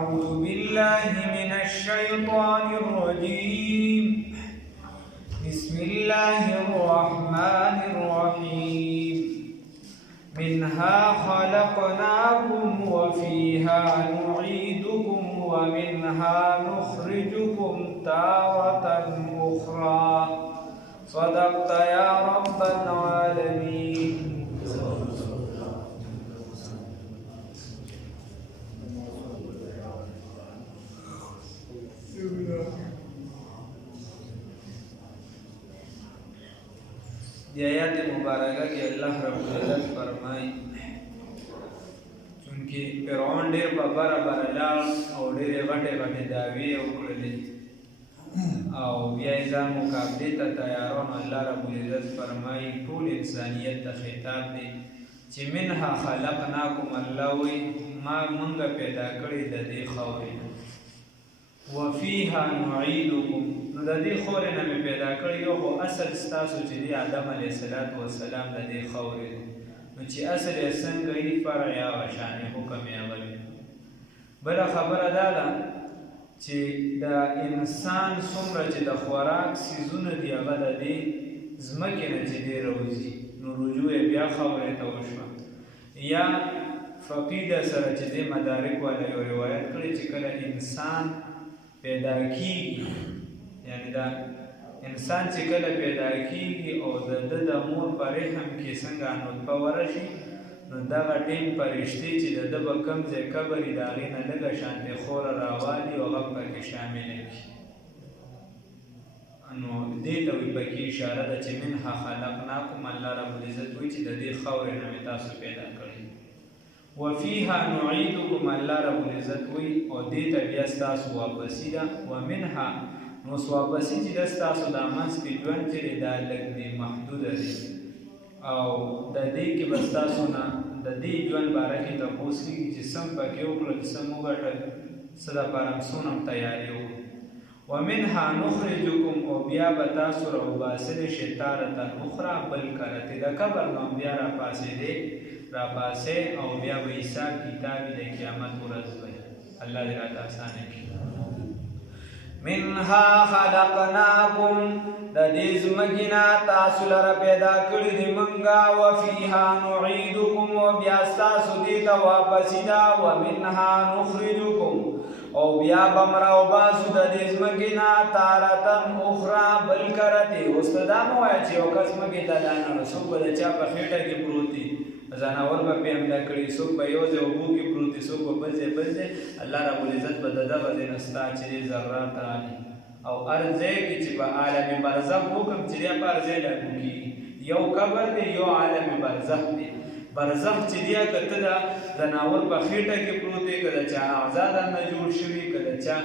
أعوذ بالله من الشيطان الرجيم بسم الله الرحمن الرحيم منها خلقناكم وفيها نعيدكم ومنها نخرجكم تارة أخرى صدقت يا رب العالمين. دی آیات مبارکہ کې الله رب العزت فرمایي چونکې فرعون ډېر په بره بره لاړ او ډېرې غټې غټې دعوې وکړلې او بیا یې ځان مقابلې ته تیارو نو الله رب العزت فرمایي ټول انسانیت ته خطاب دی چې منها خلقناکم الله وایي ما مونږ پیدا کړي د دې خاورې وفيها نعيدكم نو د دې خاورې نه مې پیدا کړی یو خو اصل ستاسو چې دی آدم علیه السلام د دې خاورې دی نو چې اصل یې څنګه وي فرع یې هغه شان یې حکم یې هغه وي. بله خبره دا ده چې د انسان څومره چې د خوراک څیزونه دي هغه د دې ځمکې نه چې دی راوځي نو رجوع یې بیا خاورې ته وشوه. یا فقید سره چې دی مدارک والا یو روایت کړی چې کله انسان پیدا کیږي یعنی دا انسان چې کله پیدا کیږي او د مور په رحم کې څنګه نطفه ورشي نو دغه ټیم فرشتې چې د به کوم ځای قبر وي د هغې نه لږه شانتې خوره راوالي او هغه پکې شامله کړي نو دې ته وایي پکې اشاره ده چې منها خلقناکم الله رب العزت وایي چې د دې خاورې نه مې تاسو پیدا کړی وفيها نعيدكم الله رب العزت وی او دې ته بیا ستاسو واپسی ده ومنها نو واپسی چې ده ستاسو د منځ کې ژوند چې دی دا لږ دی محدوده دی او د دې کې به ستاسو نه د دې ژوند باره کې تپوس کېږي چې څه پکې وکړل څه مو وګټل څه دپاره هم څونه هم تیارې وکړو. ومنها نخرجکم او بیا به تاسو راوباسلی شئ تارة اخرى بل کرتې د قبر نه بیا راپاڅېدې راپاسې او بیا به حساب کتابي د قیامت ورځ وي. الله دې راته اسانه کړي. منها خلقناکم د دې ځمکې نه تاسو لره پیدا کړي دي مونږه وفیها نعیدکم او بیا ستاسو دې ته واپسې ده ومنها نخرجکم او بیا به م راوباسو د دې ځمکې نه تارة اخرى بل کرتې. اوس ته دا مه وایه چې یو کس ځمکې ته لاړ څوک به د چا په خېټه کې پروت دي ځناور به پې حمله کړي څوک به یو ځای اوبو کې پروت دي څوک به بل ځای الله رب العزت به د دغه ځای نه ستا چې دی ذرات رالي او هر ځای کې چې به عالم برزخ حکم چې دی په هر ځای لاګو کېږي یو قبر دی یو عالم برزخ دی. برزخ چې دی که ته د ځناور په خېټه کې پروت دی که د چا اعضا درنه جوړ شوي که د چا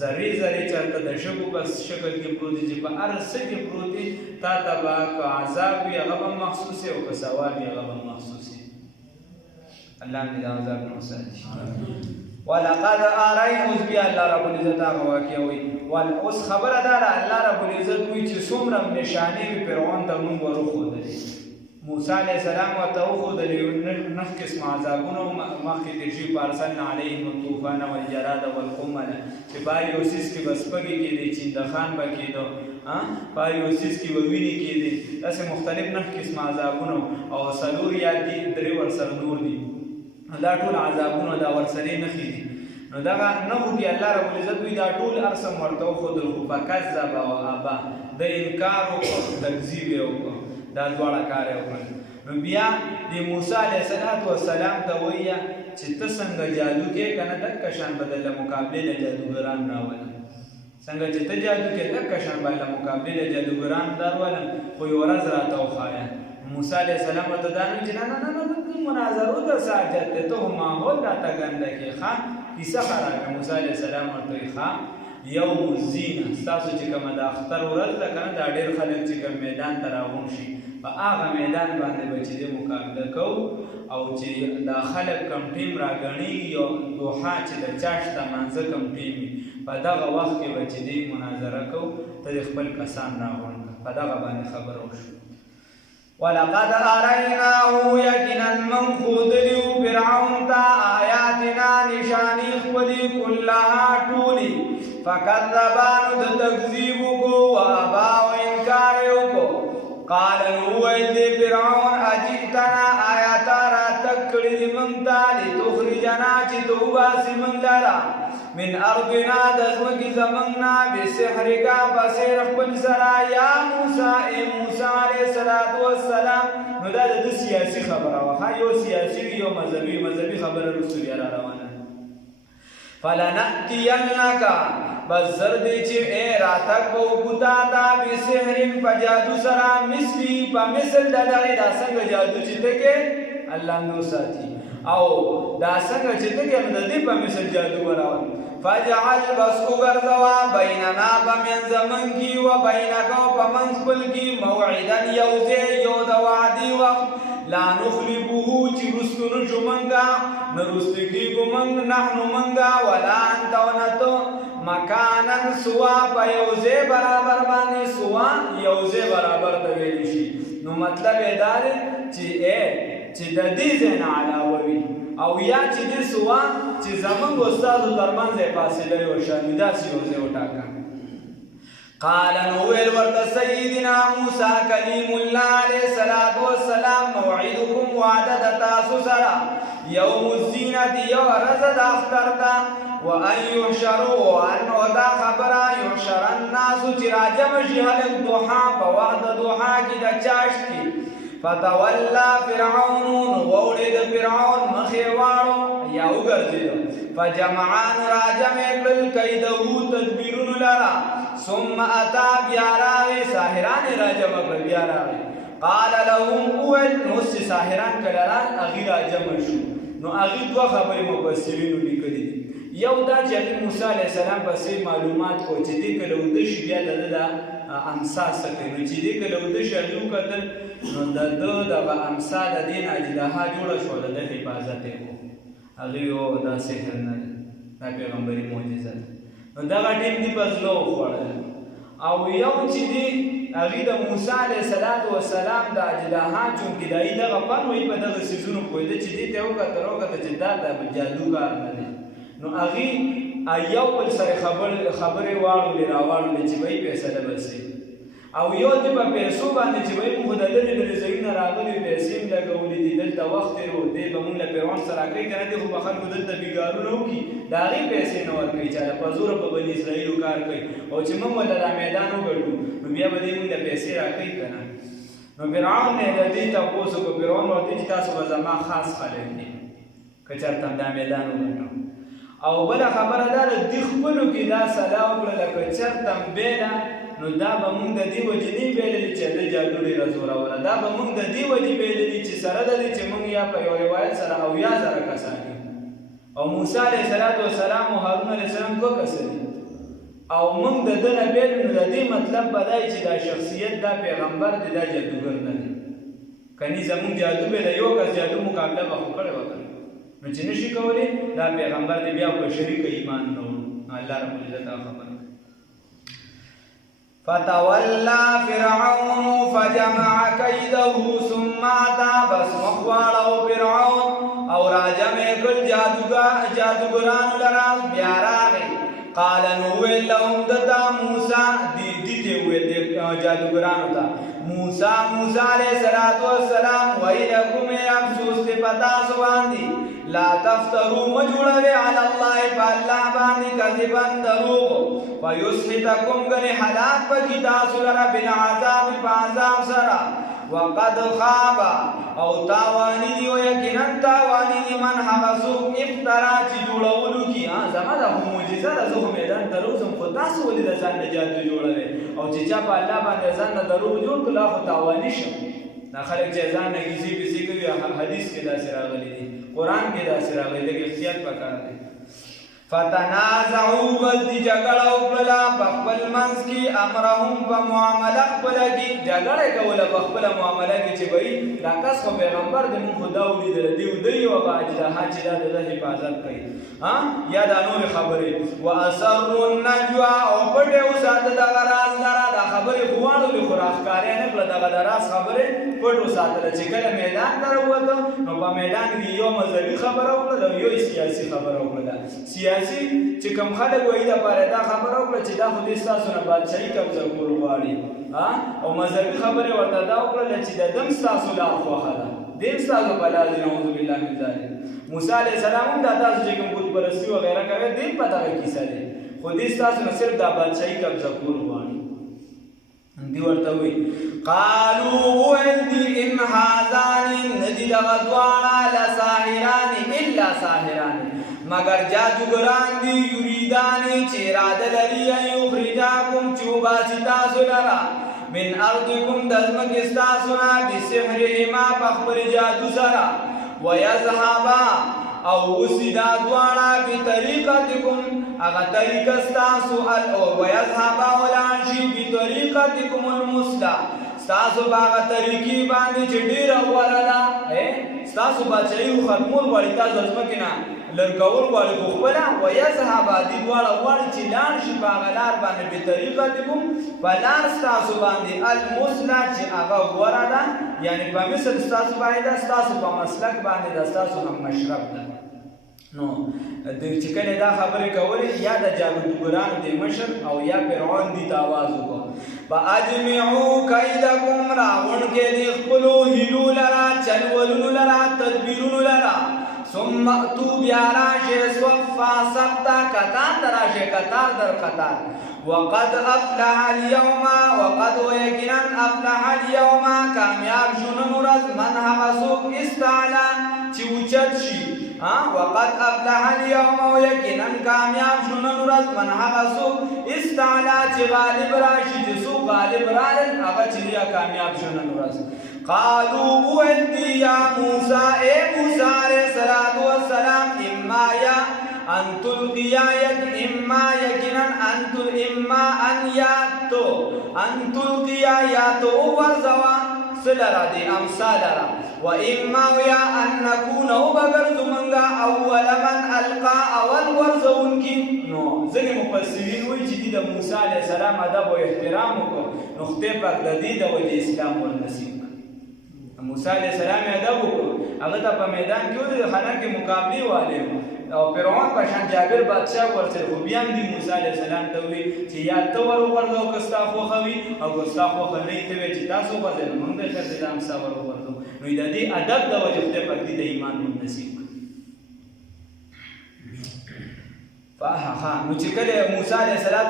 ذرې چېرته د شګو په شکل کې پروت دي چې په هر څه کې پروت دي تا ته به که عذاب وي هغه به مخصوص وي او که ثواب وي هغه به مخصوص وي. الله مې د عذاب نه وساتي. ولقد اوس بیا الله رب العزت هغه واقعه وایي اوس خبره دا ده الله رب العزت وایي چې څومره نشانې وي فرعون ته مونږ وروښودلې. موسی علیه السلام ورته وښودلې 9 قسمه عذابونه مخکې تېر شوي فارسلنا علیهم الطوفان والجراد والقمل چې په هر یو څیز کې به سپږې کېدې چندخان به کېده په هر یو څیز کې به وینې کېدې داسې مختلف 9 قسمه عذابونه او 4 یا 3 ورسره نور دي نو دا ټول عذابونه دا ورسرې نښې دي. نو دغه نښو کې الله رب العزت وایي دا ټول هر څه م ورته وښودل خو فکذب وابا د انکار وکړو تکذیب یې وکړو دا دواړه کار یې وکړل. نو بیا د موسی علیه السلام ته وایي چې ته څنګه جادو کې که نه دقه شان به د مقابلې له جادوګران راولم څنګه چې ته جادو کې دقه شان به له مقابلې له جادوګران راولم خو یو ورځ راته وښایه. موسی علیه السلام ورته دا نه چې نه مناظرو ته ساجت دی ته خو ماحول راته ګنده کې ښه کیسه خرابه. موسی علیه السلام ورته وایي ښه یوم الزینه ستاسو چې کومه د اختر ورځ ده که نه دا ډېر خلک چې کوم میدان ته راغونډ شي په هغه میدان باندې به چې دی مقابله کوو او چې دا خلک کوم ټیم راګڼېږي او دوحا چې د چاشت د مانځه کوم ټیم وي په دغه وخت کې به چې دی مناظره کوو ته د خپل کسان راغونډ کړه. په دغه باندې خبره وشوه. ولقد أريناه يقينا من خذلو فرعون تا آياتنا نشانی خپلی كلها طولی فكذبان تكذيبكو وأباو إنكاريوكو قال نويل فرعون أجئتنا آياتنا تكرد من تالي تخرجنا چتوباس من لرا من أرضنا دزمك زمنا بسحرك بسير خپل سرا يا موسى اي موسى عليه الصلاة والسلام نو دا د سیاسی خبره وخا یو سیاسی یو مذهبي خبره رسول الله روانه فلنأتينك بزردی چې اے راتک بو کوتا تا بسحر فجادو سرا مثلی فمثل دغه دا څنګه جادو چې ته الله نو ساتي او دا څنګه چې ته د دې په مثل جادو وراو فجعل بسو غرزوا بیننا بمن زمن کی و بینک و بمن خپل کی موعدا یوزه یو د وعدی وخت لا نخلفه چې رستونو جمنگا نرستکی گمنگ نحنو منگا ولا انت ونتو مکانا سوا په یوزه برابر باندې سوا یوزه برابر ته ویل شي نو مطلب دا دی چې د دې ځای علاوه وي او یا چې دې سوا چې زمونږ استادو ترمنځ فاصله یو شان داسې یوزه وټاکه قال نوویل ورته سیدنا موسی کلیم الله علیه الصلاۃ والسلام موعدکم وعده تاسو سره یوم الزینت یو ورځ د اختر ده وان یحشروا ان ودا خبره یحشر الناس چې راجم شي هلک دوحا په وخت د دوحا کې د چاشتي فتولى فرعون غوړې د فرعون مخې واړو یا وګرځېد فجمعان راجم کړل کیدو تدبیرون لرا ثم اتى بیاراوی ساحران راجم کړل بیاراوی قال لهم اول نو ساحران کړهران اغي راجم شو نو اغي دوه خبرې مفسرینو لیکلي یو دا چې موسی علیه السلام پسې معلومات کو چې دې کله ود شي بیا د امسا سره نو چې دې کله ود شي یو کتل نو د امسا د دین اجلها جوړ شو د حفاظت کو هغه یو دا سحر نه دا پیغمبري معجزه نو دا ټیم دی پزلو خوړل او یو چې دی هغه د موسی علیه السلام د اجلها چون کې دای دغه پن وي په دغه سيزونو کوی چې دې ته وکړه چې دا د جادوګر نه دی نو اغي ایو بل سره خبره واړو لراوړو چې وای پیسې بسي او یو دې په پیسو باندې چې وای موږ د لری زین راغلي پیسې لګولې دي دلته وخت ورو دې به موږ له پیروان سره کوي کنه دې خو په خلکو دلته بیګارونه وکي دا غي پیسې نه ورکوي چې په زور په بنی اسرائیل کار کوي او چې موږ له میدان وګړو نو بیا به دې موږ له پیسې راکوي کنه نو فرعون نه دې تاسو کو فرعون ورته چې تاسو به زما خاص خلک دي کچرته دا میدان وګړو او بل خبره ده د خپلو کې دا سلا وکړه لکه چرته بیله نو دا به موږ د دې وجې نه بیللي چې د جادو ډېره زوروره دا به موږ د دې وجې بیللي چې سره د دې چې موږ یا په یو روایت سره 80,000 کسان او موسی علیه السلام او هارون علیه السلام 2 کسان او موږ د ده نه بیل نو د دې مطلب به دی چې دا شخصیت دا پیغمبر دی دا جادوګر نه دی کني زموږ جادو به د یو کس جادو مقابله به خو کړې وکړه نو چې نشي کولی دا پیغمبر دی بیا په شریک ایمان نو الله رب العزت خبر فتولى فرعون فجمع كيده ثم اتى بس مخواړو فرعون او راجم کل جادوګران لرا بیا راغی قال نو لهم دتا موسی دې وې جادوګرانو ته موسی علیہ السلام ویلکم افسوس ته پتا سو باندې لا تفتروا مجوړوي علی الله فالله باندې کذبن دروغ فیسحتکم غنی حالات په تاسو لرا بنا عذاب فعذاب سرا وقد خاب او تاوانی دی او یقینا تاوانی دی من حبسو افترا چې جوړولو کی زما د معجزه د زه میدان دروزم خو تاسو ولې د ځان جادو جوړوي او چې چا په الله باندې ځان دروغ جوړ کړه خو تاوانی شو دا خلک چې ځان نه کیږي به کوي حدیث کې دا سره راغلي دي قران کې دا سره راغلي دي احتیاط وکړئ فتنازعوا بلدی جګړه وکړه په خپل منځ کې امرهم په معامله خپل کې جګړه کوله په خپل معامله کې چې وایي دا کس خو پیغمبر د مون خدا ولیدل دی او دی او باجله چې د حفاظت کوي یا دا نور خبره واسروا النجوا او په دې وساته د غراز لرا د خبرې خو واړولې خو راښکارې نه کړه دغه د راز خبرې پټ وساتله چې کله میدان ته راووته نو په میدان کې یو مذهبي خبره وکړه او یو سیاسي خبره وکړه. سیاسي چې کوم خلک وایي دپاره دا خبره وکړه چې دا خو دې ستاسو نه بادشاهي قبضه کول غواړي او مذهبي خبرې ورته دا وکړله چې د دم ستاسو لار خوښه ده دین ستاسو په لار دي نعوذ بالله من ذلک. موسی علیه السلام هم دا تاسو چې کوم بت پرستي وغیره کوئ دین په دغه کیسه دی خو دې ستاسو نه صرف دا بادشاهي قبضه کول غواړي. دی ورته وایي قالوا وویل دي ان هذان ندي دغه دواړه لساحران الا ساحران مگر جادوګران دي یریدانې چې اراده لري ان یخرجاکم چې وباسي تاسو لره من ارضکم د ځمکې ستاسو نه بسحرهما په خپل جادو سره ویذهبا او اوسي دا دواړه بطریقتکم هغه طریقه ستاسو ویذهبا ولاړ شي بطریقتکم المثلی ستاسو په هغه طریقې باندې چې ډېره غوره ده ستاسو بادشاهي ختمول غواړي تاسو ځمکې نه لرګول غواړي خو خپله ویذهبا دې دواړه غواړي چې لاړ شي په هغه لار باندې بطریقتکم په لار ستاسو باندې المثلی چې هغه غوره ده یعنې په مثل ستاسو باندې ده ستاسو په مسلک باندې ده ستاسو هم مشرب ده. نو چې کله دا خبرې کولې یا د جادوګرانو د مشر او یا فرعون دې ته آواز وکړو فاجمعوا کیدکم راغونډ کې دې خپلو هیلو لره چلولونو لره تدبیرونو لره ثم اتوا بیا راشئ صفا سبتا قطار ته راشئ قطار در قطار وقد افلح اليوم وقد ويقينا افلح اليوم کامیاب شو نن ورځ من هغه څوک استعلا چې اوچت شي وقد افلح اليوم ويقينا کامیاب شو نن ورځ من هغه څوک استعلا چې غالب راشي چې څوک غالب رالل هغه چې کامیاب شو نن ورځ. قالوا ويدي يا موسى اے موسى علیہ السلام اما یا ان تلقیا اما یقینا اما ان تلقیا یا تو ورزوا سلرا دی امثالرا و اما یا ان نکون او بغرز منگا اول من القا اول ورزون کی. نو ځینې مفسرین وایي چې د موسی علیه السلام ادب او احترام وکړو نو خدای پاک د دې د وجې اسلام ورنصیب موسی علیه السلام ادب وکړو هغه ته په میدان کې ودرېد حالانکې مقابلې والے او فرعون په شان جابر بادشاه ورسره خو بیا هم دې موسی علیه السلام ته ووایي چې یا ته ور وغورځوه که ستا خوښه وي او که ستا خوښه نه وي ته وایې چې تاسو وغورځئ نو موږ د خیر د امسا ور وغورځوو نو د دې ادب د وجې خدای پاک دې د ایمان نصیب کړي. نو چې کله موسی علیه السلام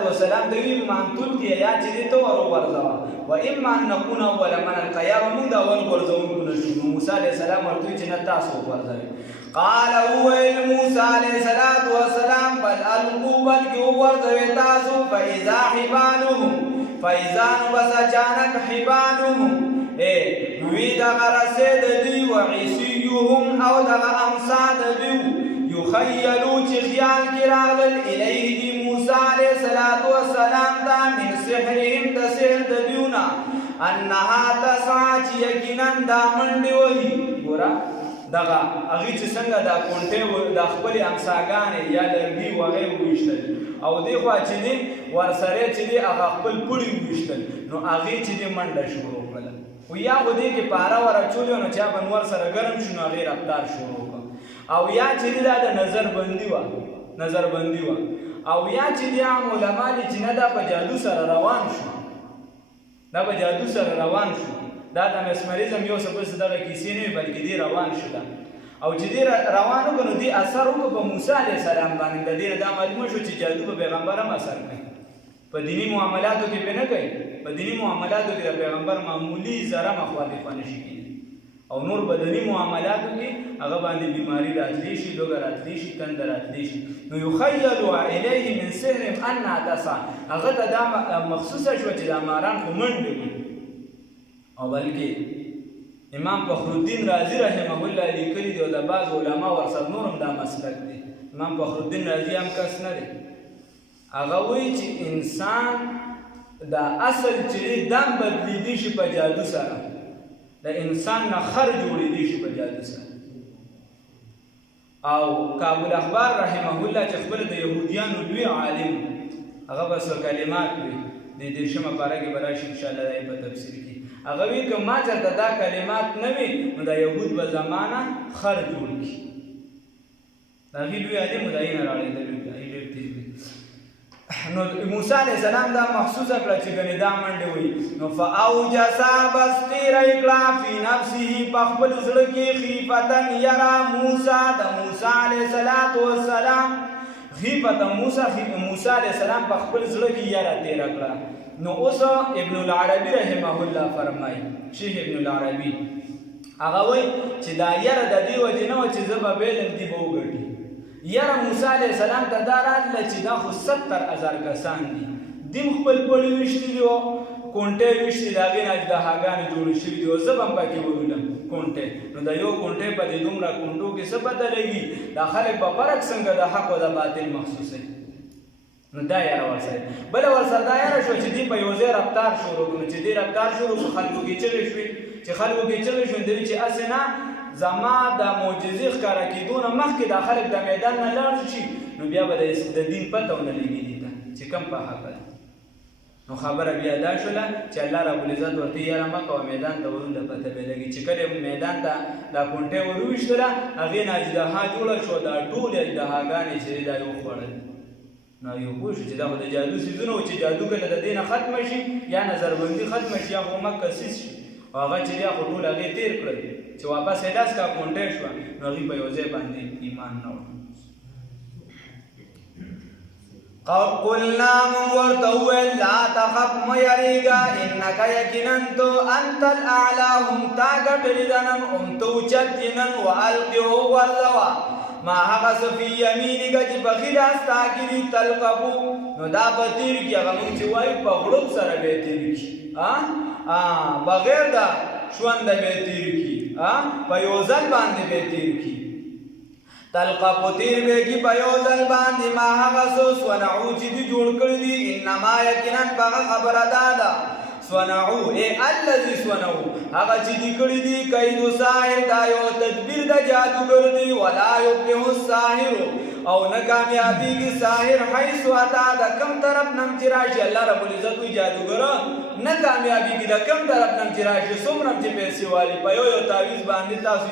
ته وویل ما ان تلقیا یا چې دې ته ور وغورځوه و اما ان نکون اول من القا یا به موږ د اول غورځوونکو نه شو. نو موسی علیه السلام ورته وویل چې نه تاسو وغورځوئ. قال وویل موسی علیه السلام بل القوا بلکې وغورځوئ تاسو فاذا حبالهم فاذا نو بس اچانک حبالهم وی دغه رسې د دوی و عیسیهم او دغه امسا د دوی یخیلو چې خیال کې راغلل الیه دی موسی علیه السلام ته من سحرهم د سحر د دویونه انها تسعى چې یقینا دا منډې وهي. ګوره دغه هغې چې څنګه دا کونټې د خپلې امساګانې یا لرګي وغې وویشتل او دې خوا چې دی ورسره چې دی هغه خپل پړي وویشتل نو هغې چې دی منډه شروع کړله خو یا خو دې کې پاره ور اچولې نو چا به نور سره ګرم شو نو هغې رفتار شروع کړه او یا چې دی دا د نظربندي وه او یا چې دی عام علما دي چې نه دا په جادو سره روان شو دا د مسمریزم یو څه بس دغه کیسې نه وي بلکې دې روان شو ده او چې دې روان وکړو دې اثر وکړو په موسی علیه السلام باندې د دې نه دا معلومه شو چې جادو په پیغمبر هم اثر کوي په دیني معاملاتو کې پې نه کوي په دیني معاملاتو کې د پیغمبر معمولي ذره مخالفه نشي کېدی او نور بدني معاملاتو کې هغه باندې بیماری راتلی شي لوږه راتلی شي تنده راتلی شي نو یخیل الیه من سحرهم انها تسعى هغه ته دا مخصوصه شوه چې دا ماران خو منډې وي او بلکې امام فخرالدین رازي رحمه الله لیکلي دي او د بعض علما ورسره نور هم دا مسلک دی. امام فخرالدین رازي هم کس نه دی هغه وایي چې انسان دا اصل چې دم بدلیدی شي په جادو سره د انسان نه خر جوړېدی شي په جادو سره او کابل اخبار رحمه الله چې خپل د یهودیانو لوی عالم هغه بس کلمات وي د 13مه پاره کې به راشي انشاءالله دا یې په تفسیر کې هغه وایي که ما چېرته دا کلمات نه وي نو دا یهود به زمانه خر جوړ کړي د هغې لوی عالم د هغې نه راړېدلی ډېر تېز دی نو موسی علیه السلام دا محسوسه کړه چې ګنې دا منډې وایي نو فاوجس بس تېره یې کړه فی نفسه په خپل زړه کې خیفتن یره موسی د موسی علیه السلام خیفت موسی علیه السلام په خپل زړه کې یره تېره کړه نو اوس ابن العربي رحمه الله فرمایي شیخ ابن العربي هغه وایي چې دا یره د دې وجې نه وه چې زه به بیلم دي به وګټي یاره موسی علیه السلام ته دا راتله چې دا خو 70,000 کسان دي دیم خپل پړي ویشتي دي او کونټې ویشتي د هغې نه اژدهاګانې جوړې شوي دي او زه به هم پکې ووینم کونټې نو د یو کونټې په دې دومره کونټو کې څه بدلېږي دا خلک به فرق څنګه د حق او د باطل محسوسوي نو دا یاره ورسره بله ورسره دا یاره شوه چې دوی په یو ځای رفتار شروع کړو چې دې رفتار شروع کړو خلکو کې چغې شوې چې خلکو کې چغې شوې دوی چې هسې نه زما د معجزې ښکاره کېدو نه مخکې دا خلک د میدان نه لاړ شي نو بیا به د دین پته ونه لګي دي ته چې کم په حقه ده نو خبره بیا دا شوله چې الله ربالعزت ورته یاره مه کوه میدان ته ورونه پته به لګي چې کله میدان ته دا کونټۍ ور وویشتله هغې نه اژدها جوړه شوه دا ټولې اژدهاګانې چې دا یې وخوړل نو یو پوه شو چې دا خو د جادو څیزونه وو چې جادو کله د دې نه ختمه شي یا نظربندي ختمه شي یا خو مکه سیز شي او هغه چې بیا خو ټول هغې تېر کړل چې واپس یې داس کا کونټۍ شوه نو هغوی په یو ځای باندې ایمان نه وړ قلنا من ورته وویل لا تخف مه یریږه انک یقینا ته انت الاعلی هم تا ګټلي ده نن هم ته اوچت یې نن والقې وغورځوه ما هغه څه فی یمینک چې په ښي لاس تا کې دي تلقفو نو دا به تېر کړي هغه موږ چې وایو په غړوب سره به یې تېر کړي بغیر د ژونده به یې تېر کړي په یو ځل باندې به یې تېر کړي تلقفو تېر به یې کړي په یو ځل باندې ما هغه څه صنعو چې دوی جوړ کړي دي انما یقینا په هغه خبره دا ده صنعو الذي صنعو هغه چې دي کړي دي کید ساحر دا یو تدبیر د جادوګر دی ولا یفلح الساحر او نه کامیابیږي ساحر حیث اتا د کم طرف نم چې راشي الله رب العزت وي جادوګر نه کامیابیږي د کم طرف نم چې راشي څومره چې پیسې والي په یو تعویض باندې تاسو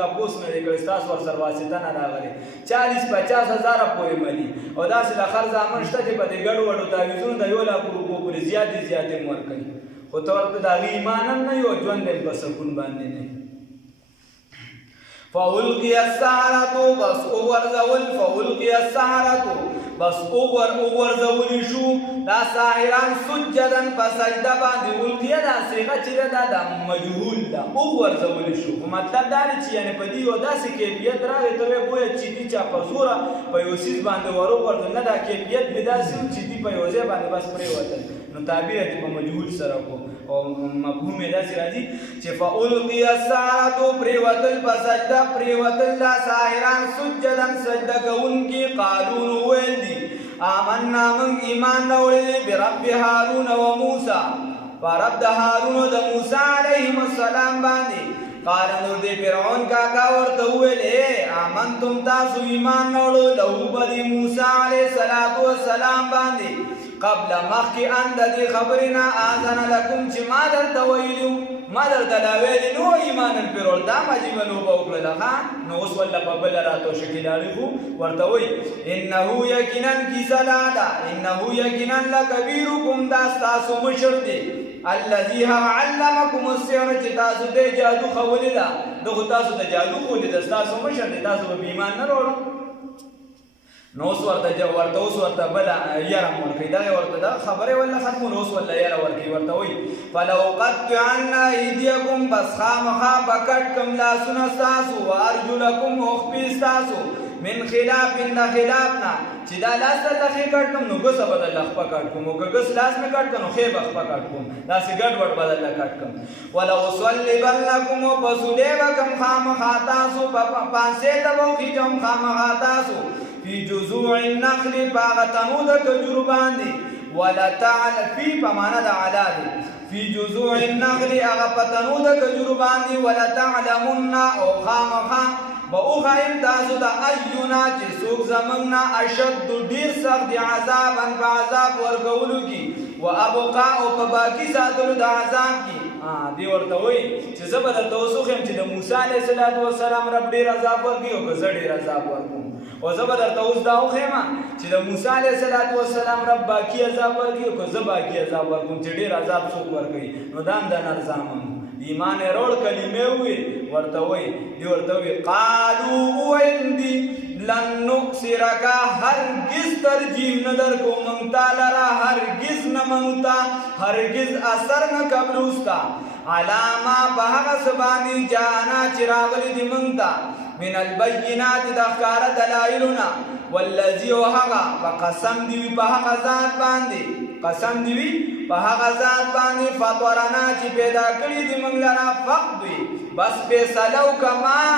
تپوس نه کړئ تاسو ورسره واسطه نه راغلي 40-50 هزاره پورې ملي او داسې د خر زامن شته چې په دې ګډو وډو تعویضونو د 1 لک روپو پورې زیاتې ورکوي خو ته ورته د هغې ایمان هم نه یو ژوند یې په سکون باندې نه فألقي السحرة بس وغرزول فألقي السحرة بس وغرزول شو دا ساحران سجدا فسجده باندې القي دا صيغه چې دا مجهول ده وغرزول شو مطلب دا چې یعنی په دې یو داسې کیفیت راغی ته وایي ګویا چې دي چا په زوره په یو څیز باندې وروغورځول نه دا کیفیت به داسې چې دي په یو ځای باندې بس پرېوتل نو تعبیر یې په مجهول سره کو او مفهوم یې داسې راځي چې فألقي السحرة پرېوتل په سجده پرېوتل دا ساحران سجدا سجده کوونکي قالو نو ویل دي آمنا موږ ایمان راوړی دی برب هارون و موسی په رب د هارون او د موسی علیهم السلام باندې قال نو دې فرعون کاکا ورته وویل آمنتم تاسو ایمان راوړو له به د موسی علیه السلام باندې قبل مخکې ان د دې خبرې نه آذن لکم چې ما درته ویلي ما درته لا ویلي نو ایمان پرول دا عجیبه لوبه وکړله نو اوس ولله په بله راتوشه کې لاړې خو ورته وایي انه یقینا کیسه دا ده انه یقینا لکبیرکم دا ستاسو مشر دی الذي علمکم السحر چې تاسو ته جادو ښوولې ده دغه تاسو ته جادو ښوولې ده ستاسو مشر دی تاسو به ایمان نه راوړو نو اوس ورته بله یره ورکوي دغې ورته دا خبرې ولله ختمونه اوس ولله یره ورکوي ورته وایي فلأقطعن ایدیکم بس خامخا به کټ کړم لاسونه ستاسو وارجلکم اوښپې ستاسو من خلاف د خلاف نه چې دا لاس درته ښې کټ کړم نو ګوسه به درله خپه کټ کړم او که ګس لاس مې کټ کړم نو ښې به خپه کټ کړم داسې ګډ وډ به درله کټ کړم ولأصلبنکم او په سولې به کړم خامخا تاسو پانسې ته به وخېټم خامخا تاسو فی جذوع النخل باغ تنو د کجورو باندې ولتعلم فی په معنا د علا دی فی جذوع النخل هغه په تنو د کجورو باندې ولتعلمن او خامخا به وښایم تاسو ته اینا چې څوک زموږ نه اشد ډېر سخت د عذابا په عذاب ورکولو کې وابقا او په باقی ساتلو د عذاب کې دی ورته وایي چې زه به درته اوس وښیم چې د موسی علیه السلام رب ډېر عذاب ورکوي او که زه ډېر عذاب ورکوم او زه به درته اوس دا وښیم چې د موسی علیه السلام رب باقي عذاب ورکوي او که زه باقي عذاب ورکوم چې ډېر عذاب څوک ورکوي نو دا هم د نرزامن ایمان یې روړ کلمې وویل ورته وایي دی ورته وایي قالو وویل دي لن نؤثرک هرگز ترجیح نه درکو موږ تا لره هرگز نه منو تا هرگز اثر نه قبلو ستا علی ما په هغه څه باندې جانا چې راغلي دي موږ ته من البینات د ښکاره دلایلونه والذي هغه په قسم دی وي په هغه ذات باندې قسم دی وي په هغه ذات باندې فطرنا چې پیدا کړي دي موږ لره فقدوي بس فیصله وکړه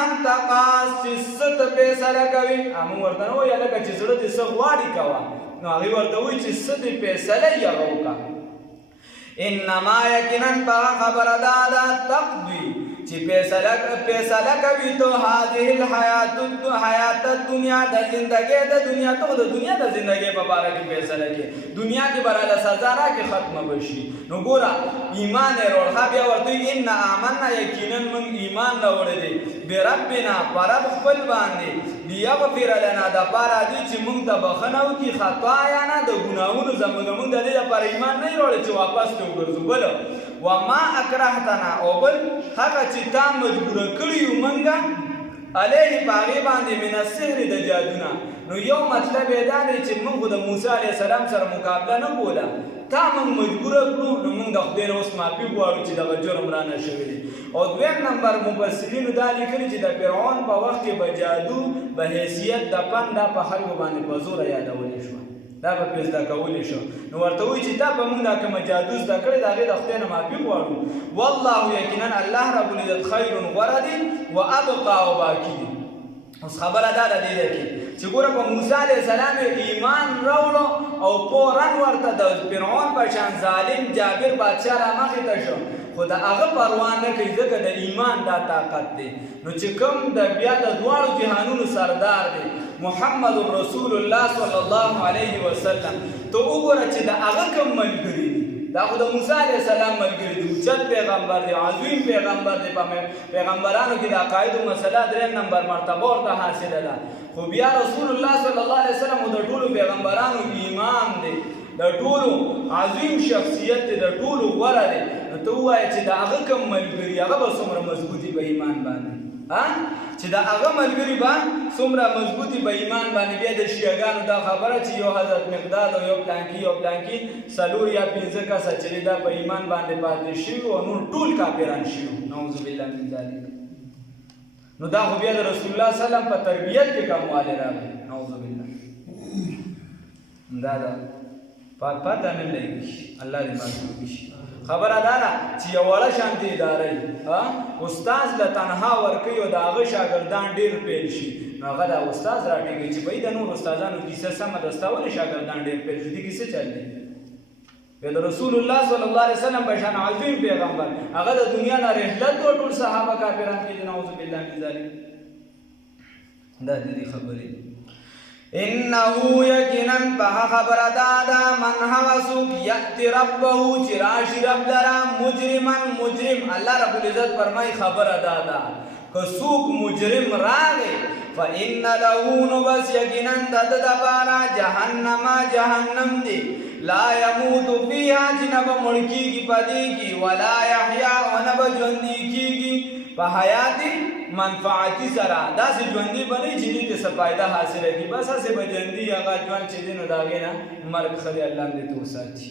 انت قاص چې څه ته فیصله کوي موږ ورته نه وایو لکه چې زړه دې څه غواړي کوه نو هغوی ورته وایي چې څه دې فیصله یې هغه وکړه انما یقینا په خبره دا ده تقضي چې فیصله کوي تو هذه الحیات الدنیا د زندګۍ د دنیا ته د دنیا د زندګۍ په باره کې فیصله کوي دنیا کې براله سزا راکې ختمه بشي نو ګوره ایمان یې روړ بیا ورته ان آمنا یقینا موږ ایمان راوړی دی بربنا په رب خپل باندې لیغفر لنا دپاره دی چې موږ ته بخښنه وکړي خطایانا د ګناهونو زموږ موږ د دې لپاره ایمان نه راوړی چې واپس ته وګرځو بله وما اکرهتنا او بل هغه چې تا مجبوره کړي یو موږ علیه په هغې باندې من السحر د جادونه نو یو مطلب یې دا دی چې موږ د موسی علیه السلام سره مقابله نه کوله تا موږ مجبوره کړو نو موږ د خدای نه اوس معافي غواړو چې دغه جرم رانه شوی دی او دویم نمبر مفسرینو دا لیکلي چې د فرعون په وخت کې به جادو به حیثیت د پند دا په خلکو باندې په زوره یادولی شوه دا به پرې زده کولی شو نو ورته وایي چې تا به موږ دا کومه جادو زده کړې د هغې د خدای نه معافي غواړو والله یقینا الله رب العزت خیر غوره دی و ابقا او باقي دی اوس خبره دا ده دې کې چې ګوره په موسی علیه السلام ایمان راوړو او فورا ورته د فرعون په شان ظالم جابر بادشاه رامخې ته شو خو د هغه پروا نه کوي ځکه د ایمان دا طاقت دی نو چې کوم د بیا د دواړو جهانونو سردار دی محمد رسول الله صلی الله علیه وسلم ته وګوره چې د هغه کوم ملګري دي دا خو د موسی علیه السلام ملګري دي اوچت پیغمبر دی عظیم پیغمبر دی په پیغمبرانو کې د عقایدو مسله درېیم نمبر مرتبه ورته حاصله ده خو بیا رسول الله صلی الله علیه وسلم د ټولو پیغمبرانو امام دی د ټولو عظیم شخصیت دی د ټولو غوره دی نو ته ووایه چې د هغه کوم ملګري هغه به څومره مضبوطي په ایمان باندې چې د هغه ملګري به څومره مضبوطي په ایمان باندې بیا د شیعګانو دا خبره چې یو حضرت مقداد او یو پلانکي څلور یا پنځه کسه چې دا په ایمان باندې پاتې شوي او نور ټول کافران شوي نعوذ بالله من ذلک نو دا خو بیا د رسول الله صلی الله علیه وسلم په تربیت کې کموالی راغلی نعوذ بالله دا ده پته نه لګي الله دې معصوم شي خبره دا ده چې یو وړه شانتې اداره وي استاد له تنها ورکوي او د هغه شاګردان ډېر پیل شي نو هغه دا استاد راټینګوي چې بهی د نور استادانو کیسه سمه ده ستا ولې شاګردان ډېر پیل شي دې کیسه چل دی بیا د رسول الله صلی الله علیه وسلم په شان عظیم پیغمبر هغه د دنیا نه رحلت او ټول صحابه کافران کې نعوذ بالله من ذلک دا دې خبرې انه یقینا په خبره دا ده من هغه څوک یأتی ربه چې راشي رب لره مجرم الله رب العزت فرمایي خبره دا ده که څوک مجرم راغی فإن له نو بس یقینا د ده دپاره جهنم دی لا يموت فيها چې نه به مړ کېږي په دې کې ولا یحیا او نه به ژوندي کېږي په حیات منفعتي سره داسې ژوندي به نه چې دې ته څه فایده حاصله کړي بس هسې به ژوندي هغه ژوند چې دی نو د هغې نه مرګ ښه دی الله دې ته وساتي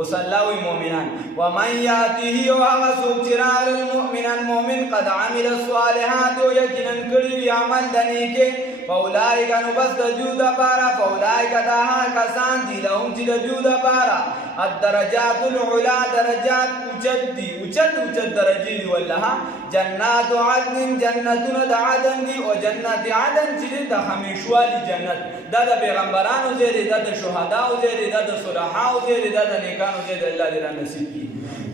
اوس الله وایي مؤمنان ومن یاته او هغه څوک چې راغلی المؤمنان مؤمن قد عمل الصالحات او یقینا کړي وي عمل د نیکۍ فاولئک نو بس د دوی دپاره فاولئک دا هغه کسان دي لهم چې د دوی دپاره الدرجات العلا درجات اوچت دي اوچت درجې دي والله جنات عدن جنتونه د عدن دي او جنت عدن چې د همیشوالي جنت دا د پیغمبرانو ځای دی دا د شهداو ځای دی دا د صلحاو ځای دی دا د نیکانو ځای دی الله دې را نصیب کړي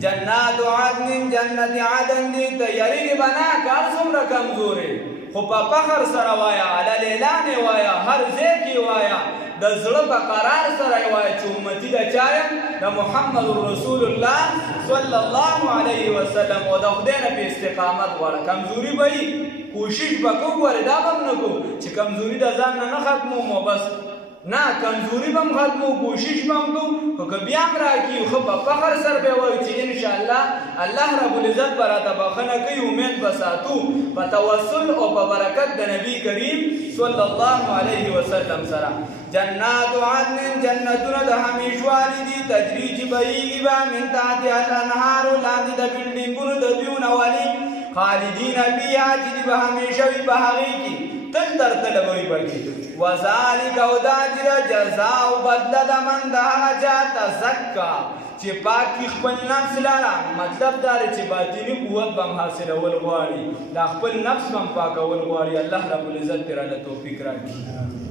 جنات عدن جنت عدن دي تیاری به نه کار څومره کمزورې خو په فخر سره وایه، علی الاعلان یې وایه، هر ځای کې وایه، د زړه په قرار سره یې وایه چې امتي د چا یم؟ د محمد رسول الله صلی الله علیه وسلم. او د خدای نه په استقامت غواړه. کمزوري به وي، کوشش به کوو، ولې دا به هم نه کوو چې کمزوري د ځان نه ختموم بس نه، کمزوري به هم ختمو، کوشش به هم کوو، خو که بیا هم راکړي خو په فخر سره به وایو چې انشاءالله الله رب العزت به راته بښنه کوي. امید به ساتو په توسل او په برکت د نبي کریم صلی الله علیه وسلم سره. جنات عدن، جنتونه د همیشوالي دي، تجري چې بهیږي به من تحتها الانهار، لاندې د بلډینګونو د دوی نه ولي، خالدین فیها چې دي به همیشه وي په هغې کې، تل تر تله به وي پکې. وذلک او دا چې د جزاء بدله د من د هغه چا تزکا چې پاک کړي خپل نفس لره. مطلب دا دی چې باطني قوت به هم حاصلول غواړي، دا خپل نفس به هم پاکول غواړي. الله رب العزت ترې توفیق راکړي.